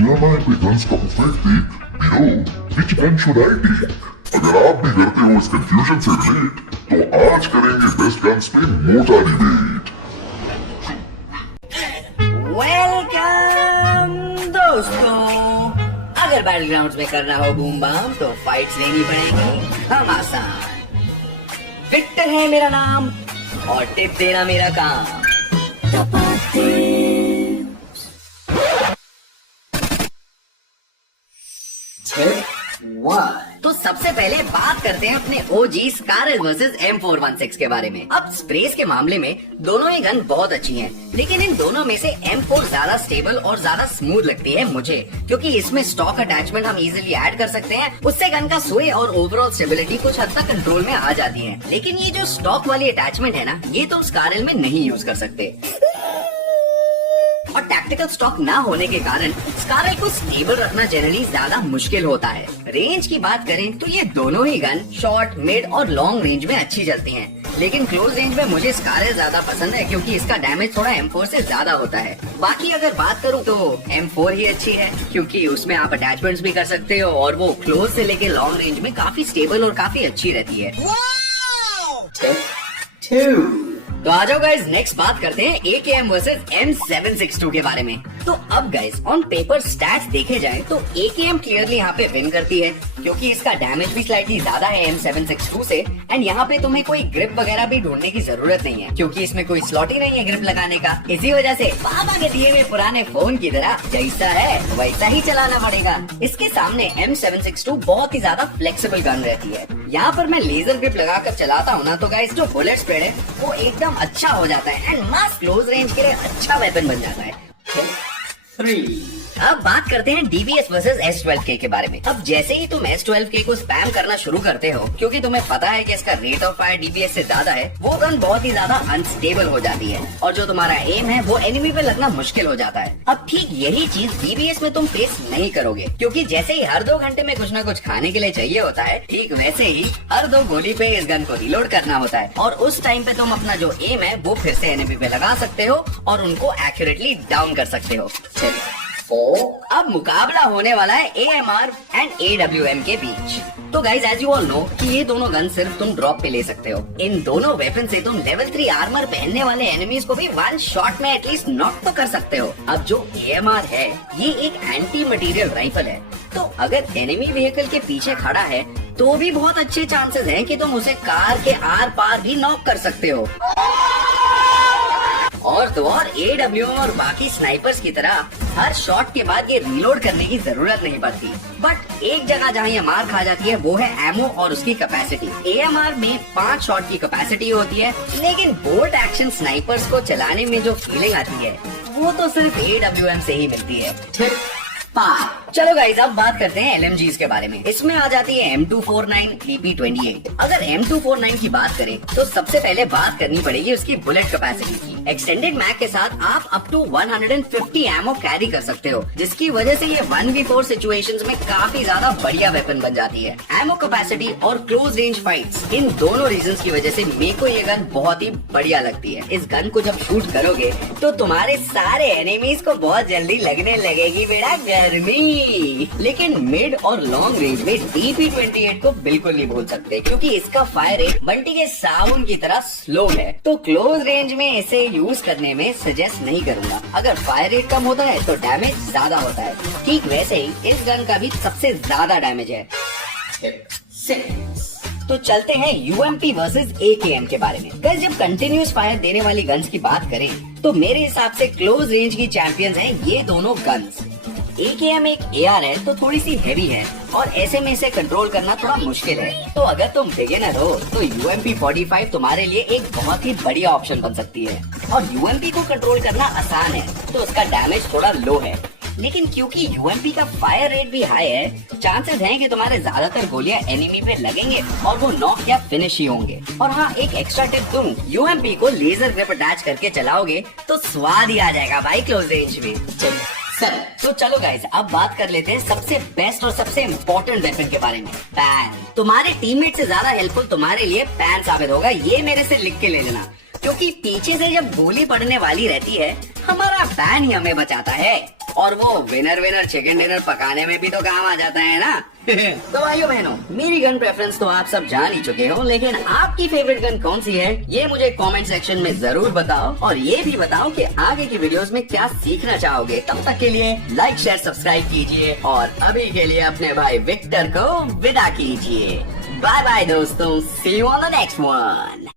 DMI पे guns का buffet देख below which gun should I take. अगर आप भी करते हो इस कंफ्यूजन से रिलेट तो आज करेंगे बेस्ट गन्स पे मोटा डिबेट। वेलकम दोस्तों, अगर बैटलग्राउंड्स में करना हो बूम बाम तो फाइट्स लेनी पड़ेगी हम आसान। विक्टर है मेरा नाम और टिप देना मेरा काम। तो सबसे पहले बात करते हैं अपने ओजी स्कारल वर्सेस M416 के बारे में। अब स्प्रेस के मामले में दोनों ही गन बहुत अच्छी हैं, लेकिन इन दोनों में से M4 ज्यादा स्टेबल और ज्यादा स्मूथ लगती है मुझे, क्योंकि इसमें स्टॉक अटैचमेंट हम इजीली ऐड कर सकते हैं। उससे गन का स्वे और ओवरऑल स्टेबिलिटी कुछ हद तक कंट्रोल में आ जाती है। लेकिन ये जो स्टॉक वाली अटैचमेंट है ना, ये तुम स्कारल में नहीं यूज कर सकते। और टैक्टिकल स्टॉक ना होने के कारण स्कारल को स्टेबल रखना जनरली ज्यादा मुश्किल होता है। रेंज की बात करें तो ये दोनों ही गन शॉर्ट, मिड और लॉन्ग रेंज में अच्छी चलती हैं, लेकिन क्लोज रेंज में मुझे स्कारल ज्यादा पसंद है क्योंकि इसका डैमेज थोड़ा M4 से ज्यादा होता है। बाकी अगर बात करूं तो M4 ही अच्छी है क्योंकि उसमें आप अटैचमेंट्स भी कर सकते हो और वो क्लोज से लेके लॉन्ग रेंज में काफी स्टेबल और काफी अच्छी रहती है। तो आ जाओ गाइज, नेक्स्ट बात करते हैं AKM वर्सेस M762 के बारे में। तो अब गाइज ऑन पेपर स्टैट्स देखे जाए तो AKM क्लियरली यहाँ पे विन करती है क्योंकि इसका डैमेज भी स्लाइटली ज्यादा है M762 से। एंड यहाँ पे तुम्हें कोई ग्रिप वगैरह भी ढूंढने की जरूरत नहीं है क्योंकि इसमें कोई स्लॉट ही नहीं है ग्रिप लगाने का। इसी वजह से पापा के दिए हुए पुराने फोन की तरह जैसा है वैसा ही चलाना पड़ेगा। इसके सामने M762 बहुत ही ज्यादा फ्लेक्सिबल गन रहती है। यहाँ पर मैं लेजर ग्रिप लगाकर चलाता हूँ ना तो गाइस जो बुलेट स्प्रेड है वो एकदम अच्छा हो जाता है एंड मास क्लोज रेंज के लिए अच्छा वेपन बन जाता है। 3 अब बात करते हैं DBS वर्सेस S12K के बारे में। अब जैसे ही तुम S12K को स्पैम करना शुरू करते हो, क्योंकि तुम्हें पता है कि इसका रेट ऑफ फायर DBS से ज्यादा है, वो गन बहुत ही ज्यादा अनस्टेबल हो जाती है और जो तुम्हारा एम है वो एनिमी पे लगना मुश्किल हो जाता है। अब ठीक यही चीज DBS में तुम फेस नहीं करोगे क्योंकि जैसे ही हर 2 घंटे में कुछ ना कुछ खाने के लिए चाहिए होता है, ठीक वैसे ही हर 2 गोली पे इस गन को रिलोड करना होता है और उस टाइम पे तुम अपना जो एम है वो फिर से एनिमी पे लगा सकते हो और उनको एक्यूरेटली डाउन कर सकते हो। अब मुकाबला होने वाला है AMR एंड AWM के बीच। तो guys as you all know कि ये दोनों गन सिर्फ तुम ड्रॉप पे ले सकते हो। इन दोनों वेपन से तुम लेवल 3 आर्मर पहनने वाले एनिमीज को भी 1 शॉट में एटलीस्ट नॉक तो कर सकते हो। अब जो AMR है ये एक एंटी मटेरियल राइफल है, तो अगर एनिमी व्हीकल के पीछे खड़ा है तो भी बहुत अच्छे चांसेस हैं कि तुम उसे कार के आर पार भी नॉक कर सकते हो। और तो और AWM और बाकी स्नाइपर्स की तरह हर शॉट के बाद ये रीलोड करने की जरूरत नहीं पड़ती। बट एक जगह जहाँ ये मार खा जाती है वो है एमो और उसकी कैपेसिटी। AMR में 5 शॉट की कैपेसिटी होती है, लेकिन बोल्ट एक्शन स्नाइपर्स को चलाने में जो फीलिंग आती है वो तो सिर्फ AWM से ही मिलती है। चलो गाइस, अब बात करते हैं LMGs के बारे में। इसमें आ जाती है M249, PP28। अगर M249 की बात करें तो सबसे पहले बात करनी पड़ेगी उसकी बुलेट कैपेसिटी की। एक्सटेंडेड मैग के साथ आप अप टू 150 एमो कैरी कर सकते हो, जिसकी वजह से ये 1v4 सिचुएशंस में काफी ज्यादा बढ़िया वेपन बन जाती है। एमो कैपेसिटी और क्लोज रेंज फाइट्स, इन दोनों रीजंस की वजह से मेरे को ये गन बहुत ही बढ़िया लगती है। इस गन को जब शूट करोगे तो तुम्हारे सारे एनिमीज को बहुत जल्दी लगने लगेगी बेटा गर्मी। लेकिन मिड और लॉन्ग रेंज में DP28 को बिल्कुल नहीं भूल सकते क्योंकि इसका फायर रेट बंटी के साउंड की तरह स्लो है, तो क्लोज रेंज में इसे यूज करने में सजेस्ट नहीं करूंगा। अगर फायर रेट कम होता है तो डैमेज ज्यादा होता है, ठीक वैसे ही इस गन का भी सबसे ज्यादा डैमेज है। तो चलते हैं UMP वर्सेस AKM के बारे में। गाइस जब कंटिन्यूस फायर देने वाली गन्स की बात करें तो मेरे हिसाब से क्लोज रेंज की चैंपियंस हैं ये दोनों गन्स। AKM एक AR है तो थोड़ी सी हैवी है और ऐसे में इसे कंट्रोल करना थोड़ा मुश्किल है। तो अगर तुम बिगिनर हो तो UMP 45 तुम्हारे लिए एक बहुत ही बढ़िया ऑप्शन बन सकती है। और UMP को कंट्रोल करना आसान है तो उसका डैमेज थोड़ा लो है, लेकिन क्योंकि UMP का फायर रेट भी हाई है, चांसेस हैं कि तुम्हारे ज्यादातर गोलियां एनिमी पे लगेंगे और वो नॉक या फिनिश ही होंगे। और हाँ, एक एक्स्ट्रा टिप दूं, UMP को लेजर ग्रिप अटैच करके चलाओगे तो स्वाद ही आ जाएगा भाई क्लोज रेंज में। तो चलो गाइस, अब बात कर लेते हैं सबसे बेस्ट और सबसे इम्पोर्टेंट वेपन के बारे में, पैन। तुम्हारे टीममेट से ज्यादा हेल्पफुल तुम्हारे लिए पैन साबित होगा, ये मेरे से लिख के ले लेना। क्योंकि पीछे से जब गोली पड़ने वाली रहती है हमारा बैन ही हमें बचाता है, और वो विनर विनर चिकन डिनर पकाने में भी तो काम आ जाता है ना। तो भाइयों बहनों, मेरी गन प्रेफरेंस तो आप सब जान ही चुके हो, लेकिन आपकी फेवरेट गन कौन सी है ये मुझे कमेंट सेक्शन में जरूर बताओ, और ये भी बताओ कि आगे की वीडियोस में क्या सीखना चाहोगे। तब तक के लिए लाइक शेयर सब्सक्राइब कीजिए, और अभी के लिए अपने भाई विक्टर को विदा कीजिए। बाय बाय दोस्तों, see you on the next one.